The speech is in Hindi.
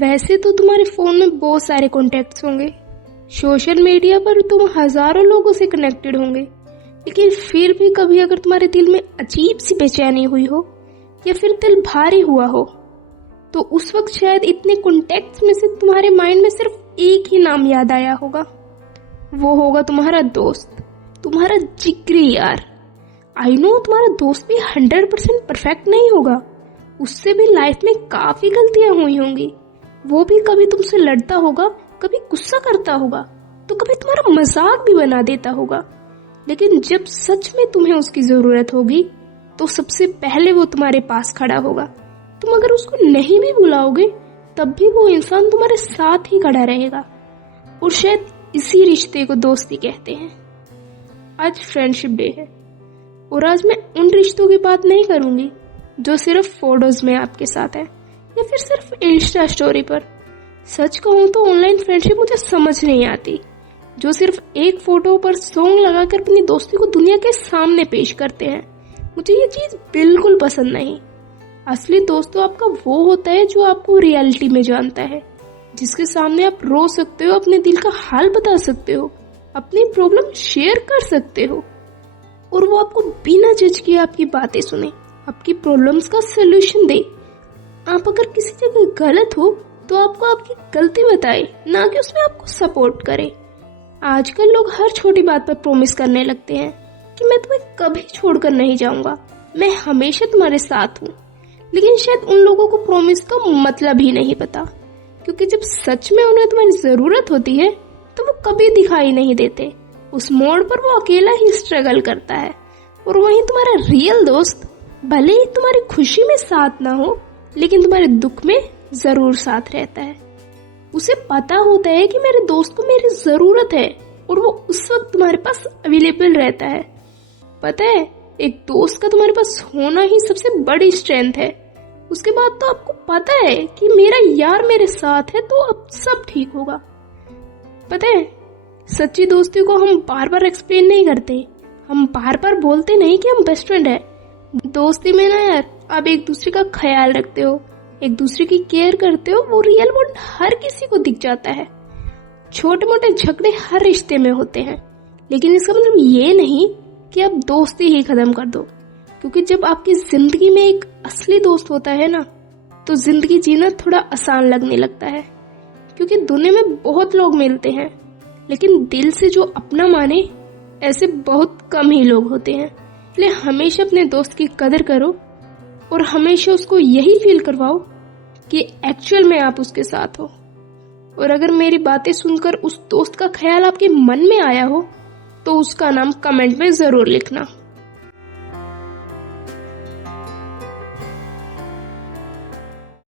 वैसे तो तुम्हारे फोन में बहुत सारे कॉन्टेक्ट्स होंगे, सोशल मीडिया पर तुम हजारों लोगों से कनेक्टेड होंगे, लेकिन फिर भी कभी अगर तुम्हारे दिल में अजीब सी बेचैनी हुई हो या फिर दिल भारी हुआ हो, तो उस वक्त शायद इतने कॉन्टेक्ट्स में से तुम्हारे माइंड में सिर्फ एक ही नाम याद आया होगा। वो होगा तुम्हारा दोस्त, तुम्हारा जिगरी यार। आई नो तुम्हारा दोस्त भी 100% परफेक्ट नहीं होगा, उससे भी लाइफ में काफी गलतियां हुई होंगी। वो भी कभी तुमसे लड़ता होगा, कभी गुस्सा करता होगा, तो कभी तुम्हारा मजाक भी बना देता होगा। लेकिन जब सच में तुम्हें उसकी जरूरत होगी तो सबसे पहले वो तुम्हारे पास खड़ा होगा। तुम अगर उसको नहीं भी बुलाओगे तब भी वो इंसान तुम्हारे साथ ही खड़ा रहेगा। और शायद इसी रिश्ते को दोस्ती कहते हैं। आज फ्रेंडशिप डे है और आज मैं उन रिश्तों की बात नहीं करूंगी जो सिर्फ फोटोज में आपके साथ है या फिर सिर्फ इंस्टा स्टोरी पर। सच कहूं तो ऑनलाइन फ्रेंडशिप मुझे समझ नहीं आती, जो सिर्फ एक फोटो पर सॉन्ग लगाकर अपनी दोस्ती को दुनिया के सामने पेश करते हैं। मुझे ये चीज बिल्कुल पसंद नहीं। असली दोस्त तो आपका वो होता है जो आपको रियलिटी में जानता है, जिसके सामने आप रो सकते हो, अपने दिल का हाल बता सकते हो, अपनी प्रॉब्लम शेयर कर सकते हो और वो आपको बिना जज किए आपकी बातें सुने, आपकी प्रॉब्लम्स का सलूशन दे। आप अगर किसी जगह गलत हो तो आपको आपकी गलती बताए, ना कि उसमें आपको सपोर्ट करे। आजकल लोग हर छोटी बात पर प्रॉमिस करने लगते हैं कि मैं तुम्हें कभी छोड़कर नहीं जाऊंगा, मैं हमेशा तुम्हारे साथ हूँ। लेकिन शायद उन लोगों को प्रॉमिस का मतलब ही नहीं पता, क्योंकि जब सच में उन्हें तुम्हारी जरूरत होती है तो वो कभी दिखाई नहीं देते। उस मोड़ पर वो अकेला ही स्ट्रगल करता है। और वहीं तुम्हारा रियल दोस्त भले ही तुम्हारी खुशी में साथ ना हो, लेकिन तुम्हारे दुख में जरूर साथ रहता है। उसे पता होता है कि मेरे दोस्त को मेरी जरूरत है और वो उस वक्त तुम्हारे पास अवेलेबल रहता है। पता है, एक दोस्त का तुम्हारे पास होना ही सबसे बड़ी स्ट्रेंथ है। उसके बाद तो आपको पता है कि मेरा यार मेरे साथ है तो अब सब ठीक होगा। पता है, सच्ची दोस्ती को हम बार बार एक्सप्लेन नहीं करते, हम बार बार बोलते नहीं कि हम बेस्ट फ्रेंड है। दोस्ती में ना यार, आप एक दूसरे का ख्याल रखते हो, एक दूसरे की केयर करते हो, वो रियल बॉन्ड हर किसी को दिख जाता है। छोटे मोटे झगड़े हर रिश्ते में होते हैं, लेकिन इसका मतलब ये नहीं कि आप दोस्ती ही खत्म कर दो। क्योंकि जब आपकी जिंदगी में एक असली दोस्त होता है ना, तो जिंदगी जीना थोड़ा आसान लगने लगता है। क्योंकि दुनिया में बहुत लोग मिलते हैं, लेकिन दिल से जो अपना माने ऐसे बहुत कम ही लोग होते हैं। इसलिए हमेशा अपने दोस्त की कदर करो और हमेशा उसको यही फील करवाओ कि एक्चुअल में आप उसके साथ हो। और अगर मेरी बातें सुनकर उस दोस्त का ख्याल आपके मन में आया हो तो उसका नाम कमेंट में जरूर लिखना।